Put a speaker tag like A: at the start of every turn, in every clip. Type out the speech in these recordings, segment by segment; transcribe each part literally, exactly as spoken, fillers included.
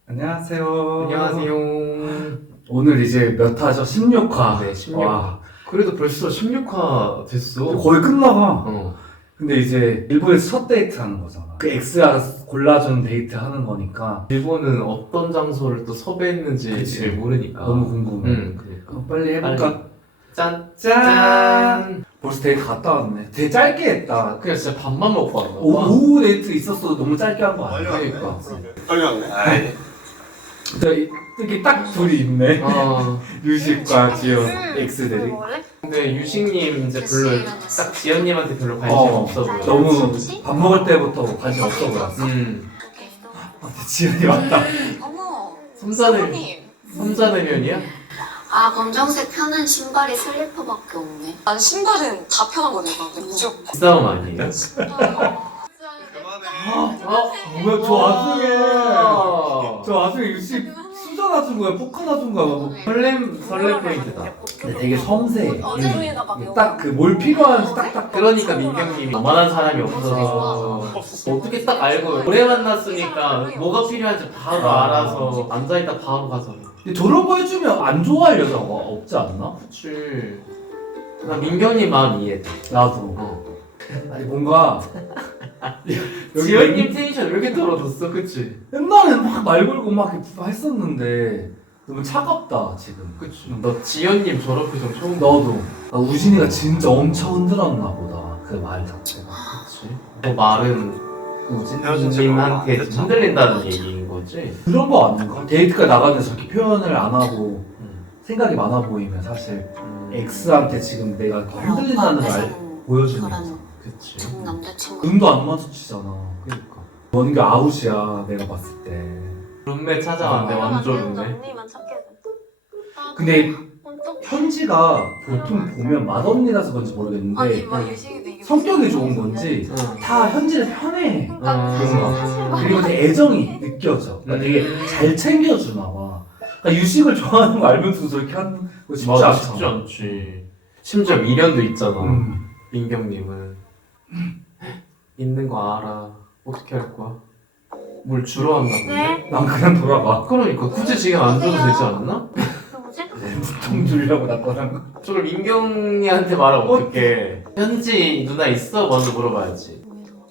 A: 안녕하세요.
B: 안녕하세요.
A: 오늘 이제 몇 화죠? 십육 화.
B: 네, 십육 화.
A: 와,
B: 그래도 벌써 십육 화 됐어.
A: 거의 끝나가.
B: 어.
A: 근데 이제 일본에서 첫 데이트 하는 거잖아. 그 X가 골라준 데이트 하는 거니까
B: 일본은 어떤 장소를 또 섭외했는지
A: 그치.
B: 잘 모르니까.
A: 너무 궁금해.
B: 응, 그러니까.
A: 어, 빨리 해볼까?
B: 짠!
A: 짠! 벌써 데이트 갔다 왔네. 되게 짧게 했다.
B: 그냥 진짜 밥만 먹고 왔나 봐.
A: 오, 오후 데이트 있었어도 너무 짧게 한 거 아니야?
B: 그러니까.
C: 빨리 왔네. 아이.
A: 여기 딱 둘이 있네.
B: 아,
A: 유식과 지연 X들이.
B: 근데 유식님 이제 별로 딱 지연님한테 별로 관심
A: 어,
B: 없어 보여.
A: 너무 밥 먹을 때부터 관심 없어 보였어.
B: 음.
A: 아, 근데 지연이 왔다.
D: 어머,
B: 삼자내,
D: 사모님.
B: 삼자내면이야?
D: 아, 검정색 편한 신발이 슬리퍼밖에 없네. 난 신발은 다 편한 거 입었는데 무조건.
B: 싸움 아니에요?
C: 그만해.
B: 어?
A: 뭐야, 저 와중에.
B: 아.
A: 저 와중에 유식 수저 놔준 거야? 포크 놔준 거야? 뭐.
B: 설렘, 설렘 포인트다.
A: 근데 되게 섬세해.
D: 어제 중에가 막
A: 딱 그 뭘 필요한지 딱딱.
B: 그러니까 민경님이 너만한 사람이 없어서 어떻게 딱 알고 오래 만났으니까 뭐가 필요한지 바로 알아서 앉아있다 바로 가서.
A: 근데 저런 거 해주면 안 좋아할 여자가 없지 않나?
B: 그치. 나 민경님 마음 이해돼.
A: 나도.
B: 어.
A: 아니 뭔가
B: 지연님 텐션 왜 이렇게 떨어졌어, 그치?
A: 옛날에는 막 말 걸고 막 이렇게 했었는데 너무 차갑다 지금.
B: 그치. 너 지연님 저런 표정 처음 봐.
A: 너도. 아, 우진이가 진짜 엄청 흔들었나 보다. 그 말 자체가.
B: 그치. 그 말은 우진님한테 흔들린다는 얘기인 거지?
A: 그런 거 아닌가? 데이트가 나가는데 저렇게 표현을 안 하고
B: 응.
A: 생각이 많아 보이면 사실
B: 음.
A: X한테 지금 내가 흔들린다는 걸 보여주는 거잖아.
B: 그치.
D: 전 남자친구.
A: 눈도 안 마주치잖아.
B: 그니까.
A: 원규 아웃이야 내가 봤을 때.
B: 룸메 찾아왔네, 완전 룸메.
D: 언니만 찾게 돼.
A: 근데
D: 어떡해.
A: 현지가 보통 보면 맏언니라서 그런지 모르겠는데
D: 아니 막 유식이도 이게
A: 성격이 좋은 건지
B: 응.
A: 다 현지를 편해.
D: 그러니까
B: 음.
A: 그리고 되게 애정이 느껴져. 그러니까 되게 잘 챙겨주나 봐. 그러니까 유식을 좋아하는 거 알면서도 저렇게 하는 거 쉽지
B: 맞아,
A: 않잖아.
B: 쉽지 않지. 심지어 미련도 있잖아.
A: 음.
B: 민경님은 있는 거 알아. 어떻게 할 거야? 뭘 주러 왔나 본데?
D: 네?
A: 난 그냥 돌아가.
B: 그러니까 굳이 지금 안 줘도 되지 않나?
D: 누구지?
A: 돈 주려고 나 거랑.
B: 저걸 민경이한테 말하면 어떡해. 현지 누나 있어? 먼저 물어봐야지.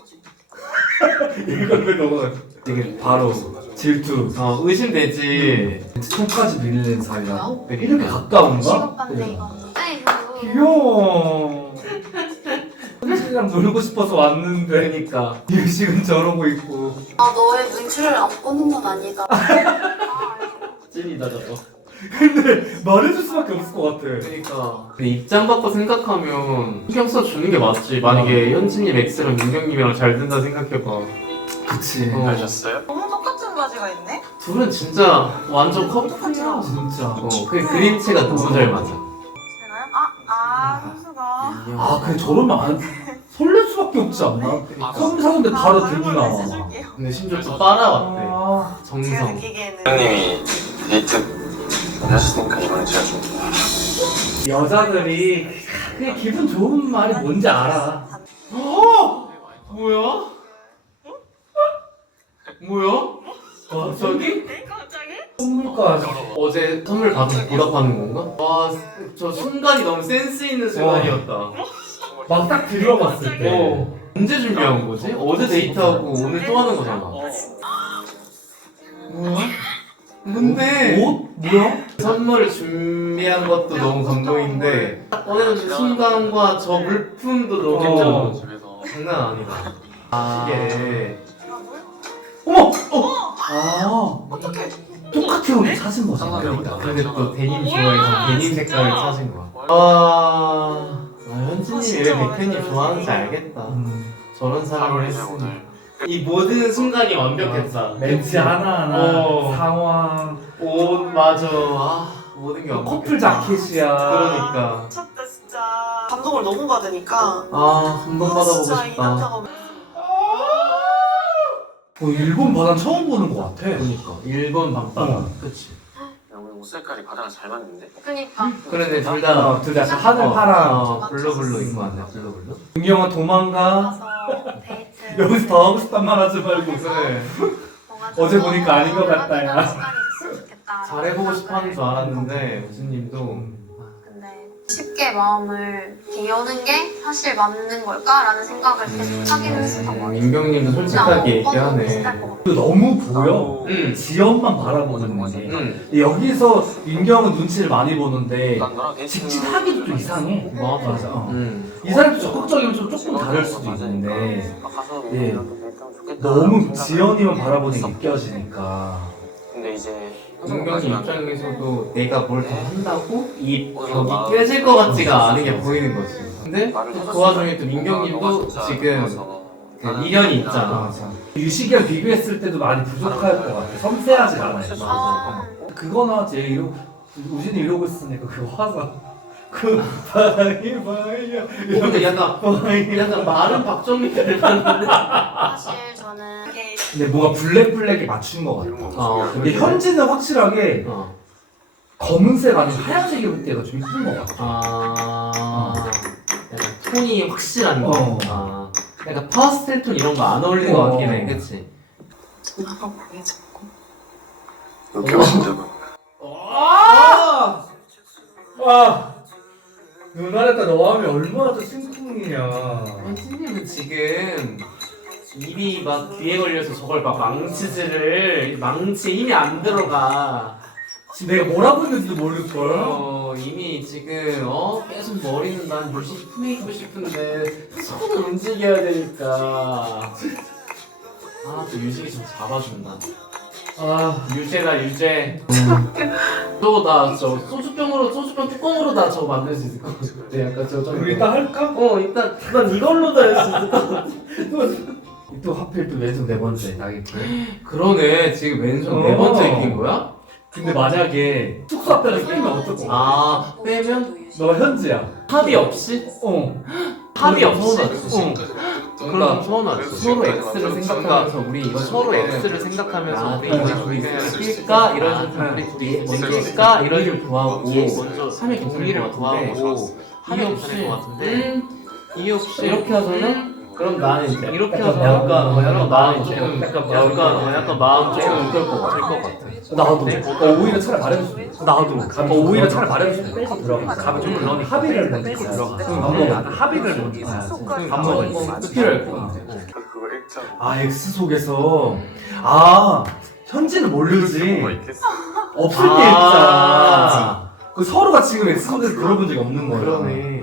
A: 이걸 왜 넘어가?
B: 되게
A: 바로 질투.
B: 어, 의심되지.
A: 손까지 밀리는 사이야.
D: 뭐야?
A: 이렇게 가까운가?
D: 시급한데 이거. 아이고.
A: 귀여워. 현지랑 놀고 싶어서 왔는데
B: 그러니까.
A: 유식은 저러고 있고.
D: 아 너의 눈치를 안 보는 건 아니다.
B: 찐이다 저거.
A: 근데 말해줄 수밖에 없을 것 같아.
B: 그러니까. 근데 입장 바꿔 생각하면 신경 써 주는 게 맞지. 만약에 현진님 X랑 민경님이랑 잘 된다 생각해봐.
A: 그치.
B: 어.
C: 하셨어요?
D: 너무 똑같은 바지가 있네?
B: 둘은 진짜 완전 커플이야.
A: 진짜.
B: 어, 그 그림체가 너무 잘 맞아.
D: 제가요? 아, 아, 선수가.
A: 아, 근데 저러면 안 설렐 수밖에 없지 않나? 선물 사는데 바로 들고 나와.
B: 근데 심지어 또 빨아왔대.
A: 아,
D: 제가
B: 정성.
D: 느끼기에는
C: 형님이 데이트 하셨으니까 이번에 제가 좀
A: 여자들이 그게 기분 좋은 말이 뭔지 알아.
B: 어? 뭐야? 뭐야?
A: 어,
B: 저기?
D: 갑자기?
A: 선물까지.
B: 어제 선물 받아서 보답하는 건가? 와, 저 순간이 너무 센스 있는 순간이었다.
A: 막 딱 들어봤을 때.
B: 어. 언제 준비한 거지? 어제 데이트하고 오늘 또 하는 거잖아. 뭐야? 뭔데?
A: 옷? 뭐야?
B: 선물을 준비한 것도 너무 감동인데 딱 꺼내는 순간과 저 물품도 너무
A: 어.
C: 집에서
B: 장난 아니다. 아, 이게
A: 어머! 어! 아, 어떡해. 똑같은 옷을 찾은 거잖아.
C: 그러니까.
B: 근데 또 데님 좋아해서 데님 색깔을 찾은 거야. 아, 아 현진님이 왜 백현님 좋아하는지 알겠다.
A: 음,
B: 저런 사람을 했으니
C: 오늘
B: 이 모든 순간이 완벽했다.
A: 멘트 하나하나,
B: 어.
A: 상황,
B: 옷 맞아. 아 모든 게 완벽했다.
A: 커플 자켓이야.
B: 그러니까
E: 미쳤다 진짜 감동을 너무 받으니까
B: 아 감동 받아보고
E: 진짜 이
B: 싶다.
E: 남자가
A: 어, 일본 바다 처음 보는 것 같아.
B: 그러니까 일본 밤바다.
A: 어.
B: 그치.
C: 야, 오늘 옷 색깔이 바다랑 잘 맞는데?
D: 그니까.
B: 그러네 둘 다.
A: 어, 둘 다 하늘 파랑.
B: 어, 블루블루 입고 왔네 블루블루.
A: 은경아 도망가.
D: 가서 데이트.
A: 여기서 더 하고 싶단 말 하지 말고.
B: 그래.
D: 뭔가
A: 어제 보니까 아닌 것 같다, 야.
B: 잘해보고 싶어하는 줄 알았는데 우진님도
D: 근데 쉽게 마음을 여는 게 사실 맞는 걸까라는 생각을 계속 하기는 했었던 것 같아요.
B: 민경님도 솔직하게 얘기하네.
D: 비슷할 것 같아요.
A: 그 너무 보여.
B: 응.
A: 지연만 바라보는 거지.
B: 응.
A: 여기서 민경은 눈치를 많이 보는데
C: 난 너랑 데이트
A: 직진하기도 좀 이상해.
B: 맞아.
A: 맞아. 어.
B: 응.
A: 이 사람이 적극적이면 좀 조금 다를 수도 있는데
C: 가서
A: 예.
C: 민경이랑 데이트하면 좋겠다
A: 너무
C: 생각을
A: 지연이만 바라보는 게
C: 했어.
A: 느껴지니까.
C: 근데 이제
B: 민경이 입장에서도 내가 뭘 더 한다고 이
C: 어,
B: 벽이
C: 나-
B: 깨질 것 같지가 않은 게 보이는 거지. 근데
C: 말을
B: 또
C: 해줬으면
B: 그 와중에 또
C: 뭔가
B: 민경님도
C: 너가 진짜
B: 지금
C: 좋아서
B: 그
C: 나는
B: 미련이
C: 그냥
B: 있잖아.
A: 맞아. 유식이랑 비교했을 때도 많이 부족할 것 같아. 섬세하지 않아요.
D: 아,
A: 그거나 제 이러 우진이 이러고 있으니까 그거 화사. 그 바이 바이야.
B: 근데 약간 약간 마른 박정민 닮았는데.
D: 사실 저는 이게
A: 근데 뭔가 블랙 블랙에 맞춘 것 같아.
C: 이런 거
B: 어,
A: 근데 현지는 확실하게
B: 어.
A: 검은색 아니면 하얀색 입을 때가 좀 이쁜 것 같아.
B: 아. 약간 톤이 확실한 거.
A: 어.
B: 아. 약간 파스텔 톤 이런 거 안 어울리는 거 같긴 해,
A: 어.
B: 그치?
E: 전화가 보내졌고.
C: 너 결혼 적은
A: 아! 아! 누나랬다 너 하면 얼마나 더 심쿵이냐.
B: 현진님은 지금 입이 막 귀에 걸려서 저걸 막 망치질을 망치에 힘이 안 들어가.
A: 지금 내가 뭐라고 했는지도 모를걸?
B: 어 이미 지금 어 계속 머리는 난 유식 품이고 싶은데 손을 움직여야 되니까. 아 또 유식이 좀 잡아준다.
A: 아,
B: 유재다 유재. 저거 나저 소주병으로 소주병 뚜껑으로 다 저거 만들 수 있을 것 같아. 약간 저 저.
A: 우리 이따 할까?
B: 어 일단 난 이걸로 다 할 수 있을 것 같아.
A: 또 하필 또 왼손 네 번째 나겠지.
B: 그러네 지금 왼손 네
A: 어.
B: 번째 이긴 거야?
A: 근데 만약에 숙소 앞에서 빼면 어떨 것 같아?
B: 아 빼면
A: 너가 현지야.
B: 합의 없이?
A: 어.
B: 합의 없이?
A: 어.
B: 그럼 서운하지. 서로 X를 생각하면서 우리 이거 서로 X를 생각하면서 우리 이거 둘이 낄까 이런 식으로 우리 둘이 먼저 낄까 이런 식으로 구하고 먼저 삼의 괜찮을 것 같은데 합의 없이 음 이해 없이 이렇게 하서는 그럼 나는 이제 이렇게 하서 약간 어, 약간 마음 좀 약간 약간 어, 약간 마음 좀 어떨 것 같아. 것 같아.
A: 나도. 어, 오히려 차라리 말해줬어. 나도. 어, 오히려 차라리 말해줬어. 빼서 들어가. 가면 좀 그런 합의를 먼저 들어가. 밥 먹어. 합의를 먼저 해야지. 밥 먹어. 또 필요할 것 같아.
C: 그래서 그거 읽자고
A: 아, X 속에서. 아, 현지는 모르지.
C: 뭐가 있겠어
A: 없을 때 있잖아. 그 서로가 지금 X 속에서 들어본 적이 없는 거야.
B: 그러네.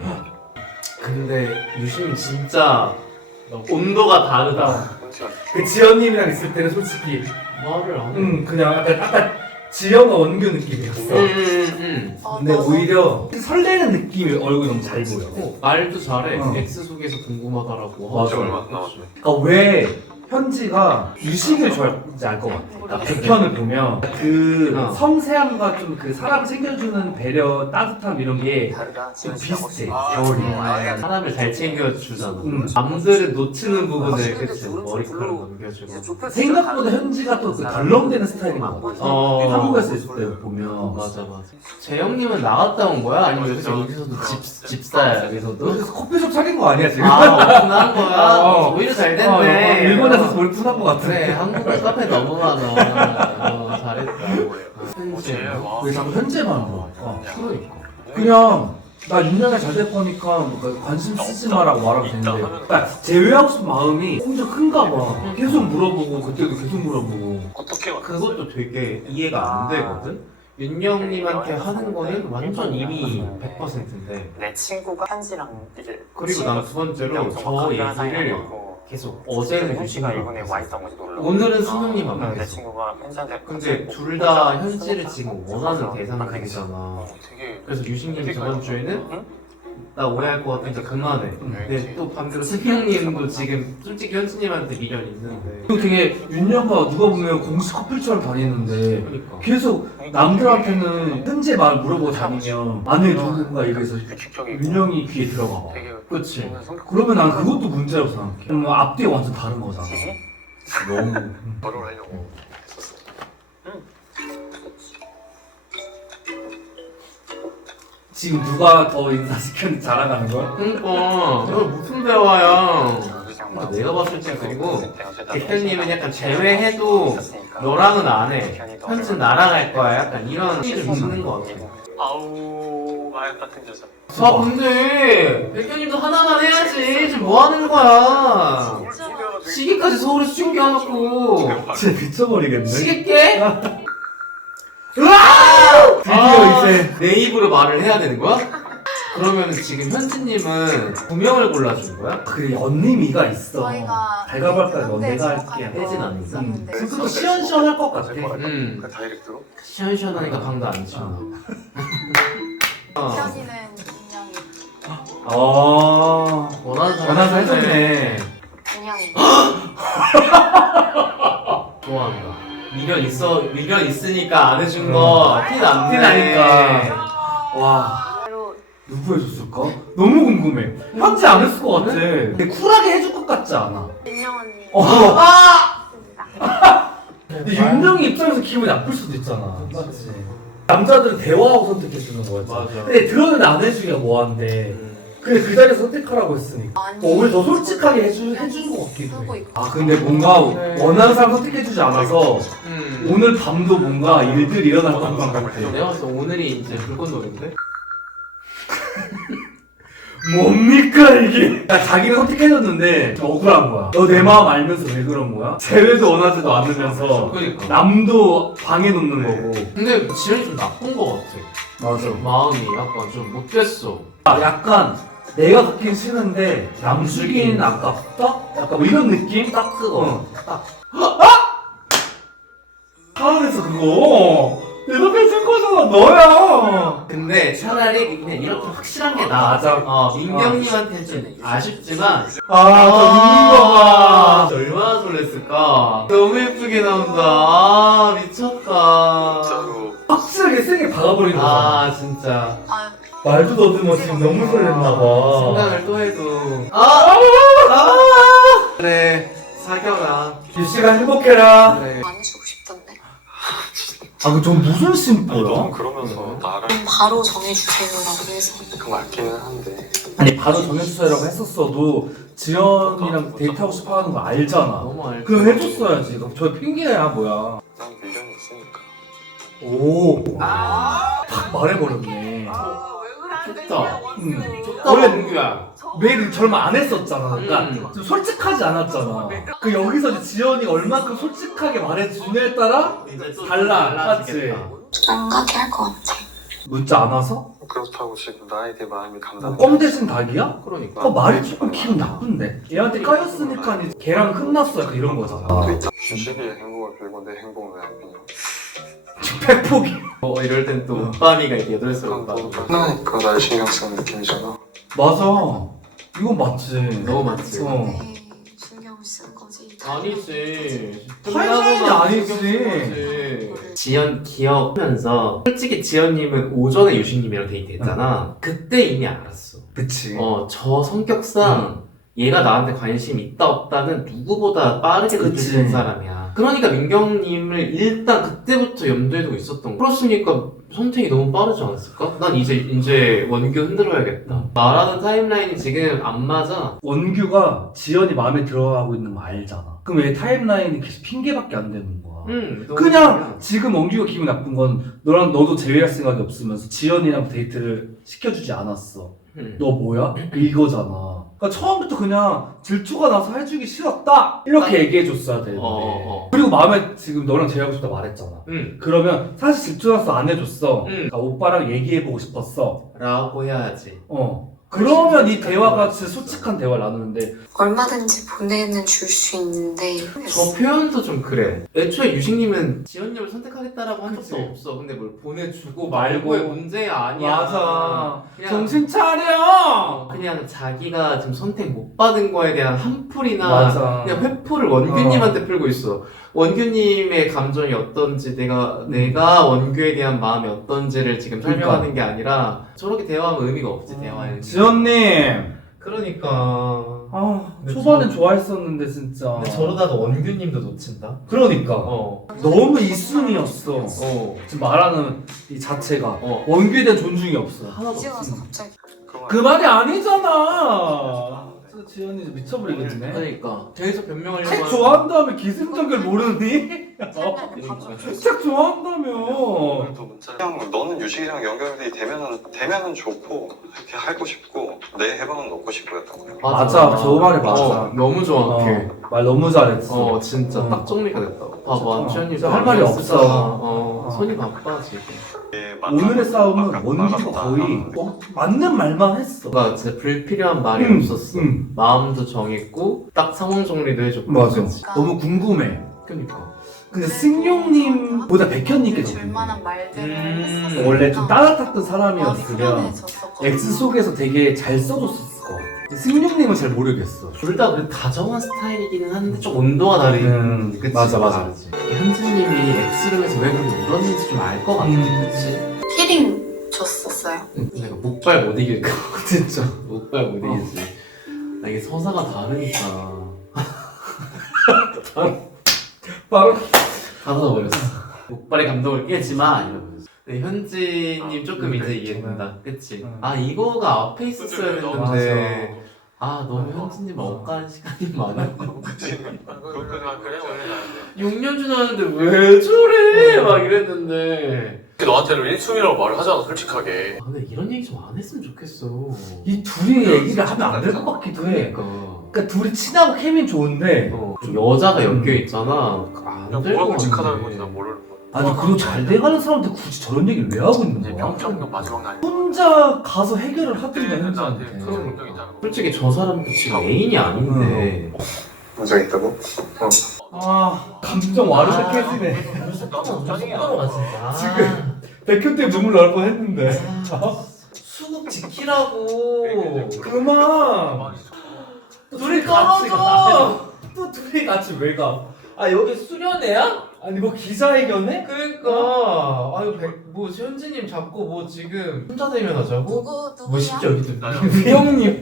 B: 근데 유심 진짜 온도가 다르다.
A: 그 지연님이랑 있을 때는 솔직히,
B: 말을 안 해.
A: 음, 그냥 약간, 약간 지연과 원규 느낌이었어.
B: 음,
A: 근데 오히려 설레는 느낌이 얼굴이 너무 잘 보여.
B: 어, 말도 잘해.
A: 어.
B: X 속에서 궁금하다라고.
A: 맞아.
C: 이제 얼마 안 남았네
A: 그러니까 왜 현지가 유식을 좋아할지 알 것 같아. 그러니까 백현을 보면 그
B: 어.
A: 섬세함과 좀 그 사람을 챙겨주는 배려, 따뜻함 이런 게
C: 다르다
A: 좀
C: 진짜
A: 비슷해.
C: 멋있어.
A: 겨울이.
B: 사람을 잘 챙겨주잖아.
A: 음.
B: 남들은 놓치는 부분을 그치 머리카락 넘겨주고.
A: 생각보다 현지가 또 그 덜렁대는 스타일인 것 같아.
B: 어.
A: 한국에서 있을 때 보면.
B: 맞아 맞아. 재영님은 나갔다 온 거야? 아니면 여기서 여기서도 집 집사야 여기서도?
A: 여기서 커피숍 차린 거 아니야 지금?
B: 아 오픈한 거야.
A: 어.
B: 오히려 잘
A: 어,
B: 됐네.
A: 일본에서 몰픈한 것 같아.
B: 그래 한국은 카페 너무 많아. 어, 잘했다.
C: 어제 와
A: 왜 자꾸 현재만 봐? 어.
B: 그러니까.
A: 그냥 나 윤영이 잘 될 거니까 뭐 관심 쓰지 마라고 말하면 되는데 그러니까 제외하고 싶은 마음이 엄청 큰가 봐. 계속 물어보고 그때도 계속 물어보고.
C: 어떻게 왔어?
B: 그것도 되게 이해가 안 되거든. 윤영님한테 하는 거는 완전 이미 백 퍼센트인데.
C: 내 친구가 현지랑 이제
B: 그리고 난 두 번째로 저 얘기를 계속 어제는
C: 현지가
B: 유식이랑
C: 이번에 와 있던 건지 몰라
B: 오늘은 승용님 안
C: 내
B: 만났어.
C: 친구가 현지한테
B: 근데 둘 다 현지를 지금 원하는 대상들이잖아.
C: 어, 되게
B: 그래서 유식님이 저번 주에는
C: 응?
B: 나 오해할 것 같으니까 그만해. 근데 또 반대로 승용님도 지금 솔직히 현지님한테 미련 있는데.
A: 그리고 되게 윤영아 누가 보면 공식 커플처럼 다니는데
B: 그러니까.
A: 계속 남들한테는 현재 말 물어보고 다니면 안에 누군가 이래서
C: 규칙적이고
A: 윤영이 귀에 들어가 봐.
C: 되게
B: 그치.
C: 좋은 성격.
A: 그러면 난 그것도 문제라고 생각해. 그럼 앞뒤가 완전 다른 거잖아.
B: 너무.
C: 너를 하려고
A: 지금 누가 더 인사시켰는지 자랑하는 거야?
B: 그러니까 이거 무슨 대화야.
C: 그냥
B: 내가 봤을 때 그리고
C: 대표님은
B: 대표님은 약간 제외해도 너랑은 안 해. 현진 나랑 할 거야. 약간 이런 좀 있는 거 같아.
C: 아우 마약 같은 여자.
B: 아 근데 백현님도 하나만 해야지. 지금 뭐 하는 거야? 시계까지 서울에서 챙겨놓고
A: 진짜 미쳐버리겠네.
B: 시계 깨?
A: 드디어
B: 아,
A: 이제
B: 내 입으로 말을 해야 되는 거야? 그러면 지금 현진님은 두 명을 골라준 거야?
A: 그 연님이가 있어.
D: 저희가
A: 발가발까 너 내가 할게.
B: 떼진 않는다.
A: 그거 시원시원할 것 같아.
B: 음
C: 그 다이렉트로?
B: 시원시원하니까 방도 안 치워. 어.
D: 지연이는 인형이
A: 아,
B: 원하는 사람
A: 원하는 사람 해줬네.
D: 인형이
B: 좋아한다. 미련 있어, 미련 있으니까 안 해준 거 티 났네.
A: 티 나니까. 와,
D: 바로
A: 누구 해줬을까? 너무 궁금해. 현지 안 했을 것 같아. 근데 쿨하게 해줄 것 같지 않아.
D: 인형 언니
A: 어.
B: 아!
D: 있습니다.
A: 근데 윤정이 입장에서 기분이 나쁠 수도 있잖아. 맞지. 남자들은 대화하고 선택해주는 거였지.
B: 맞아.
A: 근데 들었는데 안 해주기가 뭐한데. 근데 그 자리에서 선택하라고 했으니까.
D: 아니
A: 어, 오히려 더 솔직하게 해주, 해준 것 같기도
D: 쓰고
A: 해.
D: 있고.
A: 아, 근데 뭔가 원하는 사람 선택해주지 않아서
B: 음.
A: 오늘 밤도 뭔가 일들 일어날 것만 같아.
B: 내가 봤을 때 오늘이 이제 불꽃놀이인데?
A: 뭡니까 이게? 야, 자기가 선택해줬는데 좀 억울한 거야. 너 내 마음 알면서 왜 그런 거야? 재회도 원하지도 않으면서
B: 그러니까.
A: 남도 방해 놓는 거고.
B: 근데 지현이 좀 나쁜 거 같아.
A: 맞아.
B: 마음이 약간 좀 못됐어.
A: 아, 약간 내가 갖긴 싫은데 남 주기는 아깝다? 약간 뭐 이런 느낌? 딱 그거. 딱. 아! 하늘에서 그거. 내 옆에 쓸 거잖아, 너야.
B: 근데 차라리 그냥 이렇게 확실한 게 나아.
A: 맞아.
B: 어, 민경님한테는 좀 아쉽지만
A: 아, 저 웃는 거 봐.
B: 얼마나 설렜을까. 너무 예쁘게 나온다. 아 미쳤다.
C: 진짜로
A: 확실하게 세게 박아버리는 거잖아.
B: 아 진짜
D: 아
A: 말도 더듬어 지금 너무 설렜나 봐.
B: 생각을 또 해도 아! 아! 그래 사겨라.
A: 유씨가 행복해라.
B: 그래.
D: 안 해주고 싶던데
A: 아, 그 전 무슨
C: 너무
A: 심보야?
C: 그러면서 나를
D: 바로 정해주세요라고 해서
C: 그 맞기는 한데
A: 아니, 바로 정해주세요라고 했었어도 지연이랑 데이트하고 싶어 하는 거 알잖아.
B: 너무 알지.
A: 그럼 해줬어야지. 그럼 저 핑계야, 뭐야.
C: 난 미련이 있으니까.
A: 오. 딱 말해버렸네.
B: 좋다.
A: 응.
B: 좋다
A: 원래
B: 원규야.
A: 매일 절마 안 했었잖아. 그러니까
B: 음.
A: 좀 솔직하지 않았잖아. 그 여기서 이제 지연이가 얼만큼 솔직하게 말해주냐에 따라
B: 이제 또
A: 달라,
B: 달라지겠다.
D: 안 가게 할 것 같아.
A: 묻지 않아서?
C: 그렇다고 지금 나에 대해 마음이 감당.
A: 뭐 껌 대신 닭이야?
B: 그러니까.
A: 그 말이 조금 기분 나쁜데. 얘한테 까였으니까 이제 걔랑 끝났어. 약간 이런 거잖아.
C: 주식이의 행복을 빌고 내 행복은 왜 안 비냐.
A: 백폭이.
B: 어 이럴 땐 또 오빠미가 이렇게 여덟 살
C: 그건
B: 오빠.
C: 또 하나니까 날 신경 쓰는 느낌이잖아.
A: 맞아. 이건 맞지.
B: 너무 많지.
A: 어.
D: 네, 신경을 쓴 거지.
B: 아니지.
A: 타임라인이 아니지.
B: 지연 기억하면서 솔직히 지연님은 오전에 유식님이랑 데이트했잖아. 그때 이미 알았어.
A: 그치.
B: 어 저 성격상 얘가 나한테 관심 있다 없다는 누구보다 빠르게 느낄 수 있는
A: 그치.
B: 사람이야. 그러니까 민경님을 일단 그때부터 염두에 두고 있었던 거. 그렇으니까 선택이 너무 빠르지 않았을까? 난 이제 이제 원규 흔들어야겠다. 말하는 타임라인이 지금 안 맞아.
A: 원규가 지연이 마음에 들어하고 있는 거 알잖아. 그럼 왜 타임라인이 계속 핑계밖에 안 되는 거야?
B: 응. 너무
A: 그냥 지금 원규가 기분 나쁜 건 너랑 너도 제외할 생각이 없으면서 지연이랑 데이트를 시켜주지 않았어.
B: 응.
A: 너 뭐야? 이거잖아. 그러니까 처음부터 그냥 질투가 나서 해주기 싫었다 이렇게 얘기해줬어야 되는데.
B: 어, 어.
A: 그리고 마음에 지금 너랑 제외하고 싶다 말했잖아.
B: 응.
A: 그러면 사실 질투 나서 안 해줬어.
B: 응.
A: 그러니까 오빠랑 얘기해보고 싶었어.
B: 라고 해야지.
A: 어. 그러면 이 대화가 진짜 솔직한 대화를 나누는데
D: 얼마든지 보내는 줄 수 있는데
B: 저 표현도 좀 그래. 애초에 유식님은 지연님을 선택하겠다라고 한 적도
A: 그치.
B: 없어. 근데 뭘 보내주고
A: 말고.
B: 말고의 문제야 아니야.
A: 맞아.
B: 그냥,
A: 정신 차려.
B: 그냥 자기가 지금 선택 못 받은 거에 대한 한풀이나
A: 맞아.
B: 그냥 회포를 원규님한테 풀고 있어. 원규님의 감정이 어떤지 내가 내가 원규에 대한 마음이 어떤지를 지금
A: 그러니까.
B: 설명하는 게 아니라 저렇게 대화하면 의미가 없지 대화에는.
A: 지연님.
B: 그러니까.
A: 아
B: 근데
A: 초반엔
B: 저-
A: 좋아했었는데 진짜.
B: 근데 저러다가 원규님도 놓친다.
A: 그러니까.
B: 어.
A: 너무 이순이었어.
B: 어.
A: 지금 말하는 이 자체가
B: 어.
A: 원규에 대한 존중이 없어.
B: 하나도
D: 이제 와서
B: 없어.
D: 갑자기
A: 그 말이 아니잖아. 지연이 미쳐버리겠네.
B: 그러니까 계속 변명하려고
A: 책
B: 하는-
A: 좋아한다며 기승전결 모르니?
E: 생각을 봐줘.
A: 책 좋아한다며.
C: 오늘도 문자 그냥 너는 유식이랑 연결이 되면은 되면은 좋고 이렇게 하고 싶고 내 해방은 넣고 싶고였던 거야.
A: 맞아, 저 말이 맞아.
B: 어, 너무 정확해.
A: 어, 말 너무 잘했어.
B: 어 진짜
A: 어.
B: 딱 정리가 됐다. 봐봐, 주현님
A: 진짜 할 말이 없어.
B: 어,
A: 어.
B: 손이 바빠 지금.
C: 이게 만나고
A: 오늘의 싸움은
C: 아까
A: 원기가
C: 나갔다
A: 거의
C: 하는데
A: 어, 맞는 말만 했어.
B: 뭔가 진짜 불필요한 말이
A: 음,
B: 없었어.
A: 음.
B: 마음도 정했고 딱 상황 정리도 해줬고.
A: 맞아.
B: 그치?
A: 너무 궁금해.
B: 그니까.
A: 근데 승용님보다 백현님께 더
E: 줄
A: 궁금해.
E: 만한 말들을
B: 음.
E: 했었으니까
A: 원래 좀 따뜻했던
E: 마음이
A: 사람이었으면
E: 후련해졌었거든요.
A: X 속에서 되게 잘 써줬을 것 같아. 승용님은 잘 모르겠어.
B: 둘 다 그래 다정한 스타일이기는 한데 좀 온도가 다르긴
A: 음,
B: 그치?
A: 맞아, 맞아.
B: 다르지. 현진님이 X룸에서 왜 그렇게 울었는지 좀 알 것 같아.
A: 음.
B: 그치?
E: 키링 줬었어요.
B: 응, 내가 목발 못 이길 거.
A: 진짜.
B: 목발 못 이기지. 나 이게 서사가 다르니까.
A: 바로
B: 받아버렸어. 목발의 감동을 깨지마 이러면서. 근데 현진님 조금
A: 음,
B: 이제
A: 그랬구나.
B: 이해된다. 그치?
A: 음.
B: 아 이거가 앞에 있었어야 했는데 아 너무 현진님
A: 어.
B: 억까는 시간이 많아.
C: 그치? 그렇구나 그래 원래 나는데
B: 육 년 지났는데 왜 저래? 막 이랬는데.
F: 너한테는 일순위라고 말을 하잖아 솔직하게.
B: 아, 근데 이런 얘기 좀 안 했으면 좋겠어.
A: 이 둘이 얘기를 하면 안 될 것 같기도 해.
B: 그러니까.
A: 그러니까 둘이 친하고 케미는 좋은데
B: 어, 좀 여자가 엮여 있잖아.
F: 그냥
B: 안될것
F: 뭐가 끔찍하다는
B: 같은데.
F: 건지 난 모르는 거야.
A: 아니 그리고 잘 돼가는 사람한테 굳이 저런 얘기를 왜 하고 있는
F: 이제
A: 거야?
F: 병평 마지막 날.
A: 혼자 가서 해결을 하든가
F: 그때는 나한테
A: 현지한테.
F: 그런 운명이 있다는 거.
B: 솔직히 저 사람도 지금 애인이 아닌데.
C: 문제가 있다고?
A: 아 감정 와르르 깨지네.
B: 짜증나 진짜.
A: 지금 백현 때문에 눈물 날 뻔했는데.
B: 수국 지키라고.
A: 그만. 둘이 떨어져. 또 둘이 같이 왜 가?
B: 아 여기 수련회야?
A: 아니 뭐 기자회견해?
B: 그러니까 아유 백, 뭐 현진님 잡고 뭐 지금 혼자 되면 하자고?
E: 누구
B: 뭐
E: 누구야?
B: 심지어 여기도
F: 나요.
A: 형님.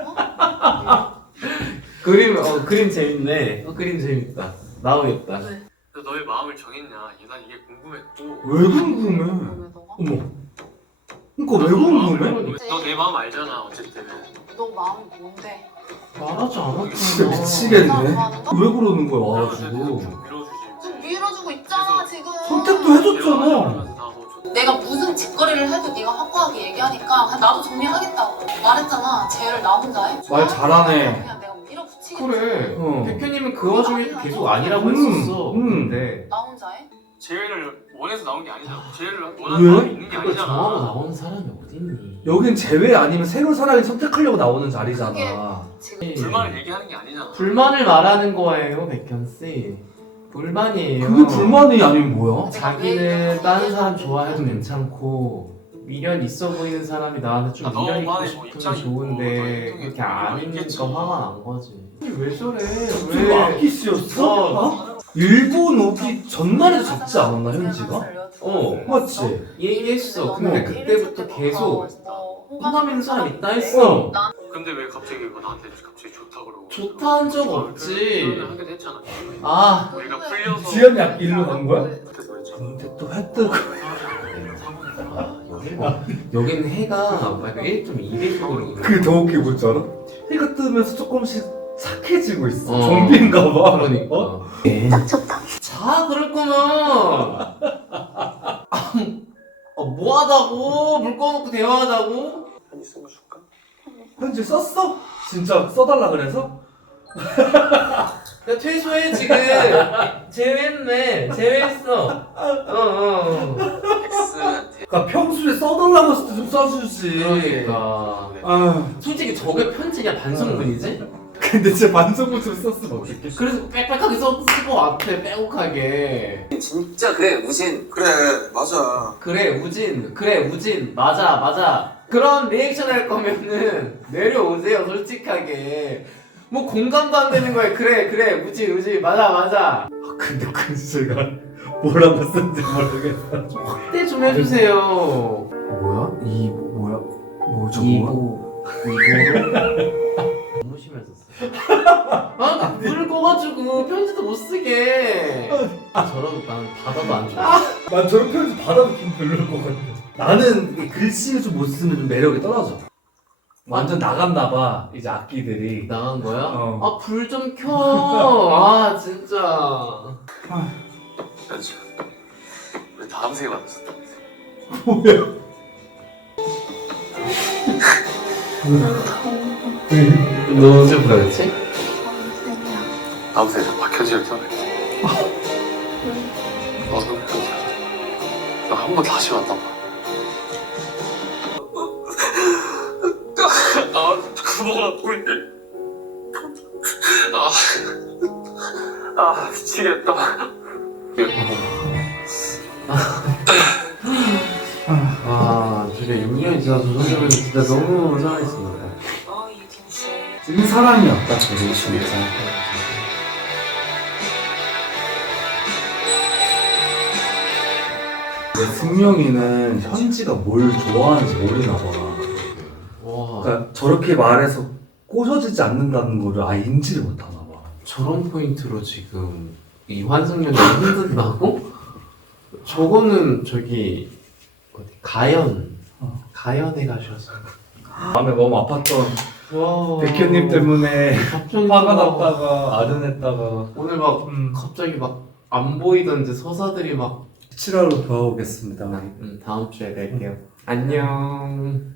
B: 그림 어 그림 재밌네. 어 그림 재밌다. 나오겠다.
E: 왜?
F: 그래서 너의 마음을 정했냐? 난 이게 궁금했고.
A: 왜 궁금해?
E: 왜 너가?
A: 어머. 그니까 왜 궁금해?
F: 너 내 마음 알잖아 어쨌든.
E: 너 마음이 뭔데?
B: 말하지
A: 진짜
B: 않았잖아.
E: 나
A: 미치겠네.
E: 좋아하는 거?
A: 왜 그러는 거야
F: 그래서
A: 와가지고.
F: 좀 밀어주지.
E: 좀 밀어주고 있잖아 지금.
A: 선택도 해줬잖아.
F: 대화하면서 다 뭐 좀-
E: 내가 무슨 짓거리를 해도 네가 확고하게 얘기하니까 그냥 나도 정리하겠다고 말했잖아. 쟤를 나 혼자 해?
A: 말 잘하네.
E: 그냥 내가 밀어붙이겠지.
B: 그래.
A: 어.
B: 백현님은 그 와중에도 계속 아니라고
A: 음,
B: 했었어.
A: 음.
B: 근데
E: 나 혼자 해?
F: 재회를 원해서 나온 게 아니잖아. 재회를
A: 왜?
F: 원하는 마음이 있는 게
B: 그걸 정하고
F: 아니잖아.
B: 나오는 사람이 어딨니?
A: 여긴 제외 아니면 새로운 사람이 선택하려고 나오는 자리잖아.
E: 지금
F: 불만을 얘기하는 게 아니잖아.
B: 불만을 말하는 거예요, 백현 씨. 불만이에요.
A: 그게 불만이 아니면 뭐야?
B: 자기는 다른 사람 좋아해도 괜찮고 미련 있어 보이는 사람이 나한테 좀
F: 아, 너무
B: 미련 있고
F: 많이 뭐
B: 싶으면
F: 입장이
B: 좋은데
F: 있고, 너 행동이
B: 그렇게
F: 뭐
B: 아니니까
F: 있겠지.
B: 화가 난 거지. 왜 저래?
A: 좀 아키스였어? 어? 일본 오기 전날에도 잡지 않았나 현지가?
B: 어.
A: 맞지?
B: 얘기했어.
A: 근데
B: 근데 그때부터 계속 호감 있는 사람 있다 했어.
A: 어.
F: 근데 왜 갑자기 뭐 나한테 갑자기 좋다 그러고?
B: 좋다 한 적 없지.
F: 표현을 하기도 했잖아.
B: 아.
F: 우리가 풀려서.
A: 지연이 약 일로 간 거야?
F: 그래서 그랬잖아.
A: 근데 또 획득.
B: 아, 여기는, 여기는 해가 약간 일 점 이 배속으로
A: 그게 더 웃기고 뭔지 알아? 해가 뜨면서 조금씩 착해지고 있어.
B: 어.
A: 좀비인가 봐.
B: 그러니까.
A: 어?
E: 딱 좋다.
B: 자, 그럴 거면. 어, 뭐 하다고? 물 꺼놓고 대화하자고?
C: 한이 쓰고 줄까?
A: 현지 썼어? 진짜 써달라 그래서?
B: 나 퇴소해, 지금. 제외했네. 제외했어. 어, 어.
F: X한테.
A: 그러니까 평소에 써달라고 했을 때 좀 써주지.
B: 그러니까.
A: 아,
B: 솔직히 저게 편지냐, 반성문이지?
A: 근데 진짜 반성문 좀 썼으면 어떡해.
B: 그래서 빽빽하게 썼을 것 같아, 빼곡하게.
G: 진짜 그래 우진
C: 그래 맞아.
B: 그래, 우진. 그래, 우진. 맞아, 맞아. 그런 리액션 할 거면은 내려오세요, 솔직하게. 뭐 공감도 안 되는 거야. 그래, 그래, 우진, 우진. 맞아, 맞아.
A: 아, 근데 글씨가 뭐라고 쓴지 모르겠어.
B: 확대 좀 해주세요.
A: 뭐야? 이 뭐야? 뭐죠?
B: 이고, 이고. 너무 심해졌어. 아, 불을 꺼가지고 편지도 못 쓰게. 아, 저러고 난 받아도 안 좋아.
A: 난 저런 편지 받아도 좀 별로일 것 같아. 나는 이게 글씨를 좀 못 쓰면 좀 매력이 떨어져. 완전 나갔나봐 이제 악기들이.
B: 나간 거야?
A: 어.
B: 아 불 좀 켜. 아 진짜.
F: 그렇지. 우리 다음 생에 만났었다.
A: 뭐야?
B: 너 언제 보냈지?
F: 다음 생에 박현진을 떠날게. 너는 나한 번 다시 만나봐. 아, 그만 보이네. 아, 아, 미치겠다.
B: 아 되게 육 년이 지나서 선생님은 진짜 너무 사랑했습니다.
A: 찐 사랑이었다 저게 진짜. 근데 승용이는 현지가 뭘 좋아하는지 모르나 봐.
B: 와
A: 그러니까 저렇게 말해서 꼬셔지지 않는다는 거를 아예 인지를 못하나 봐.
B: 저런 포인트로 지금 이 환승연이 힘든다고? 저거는 저기 어디 가연
A: 어.
B: 가연에 가셔서
A: 마음에 너무 아팠던
B: 와
A: 백현님 때문에
B: 갑자기
A: 화가
B: 막
A: 났다가 아른했다가
B: 오늘 막
A: 음,
B: 갑자기 막 안 보이던 이제 서사들이 막
A: 칠화로 돌아오겠습니다.
B: 음, 다음 주에 뵐게요. 안녕.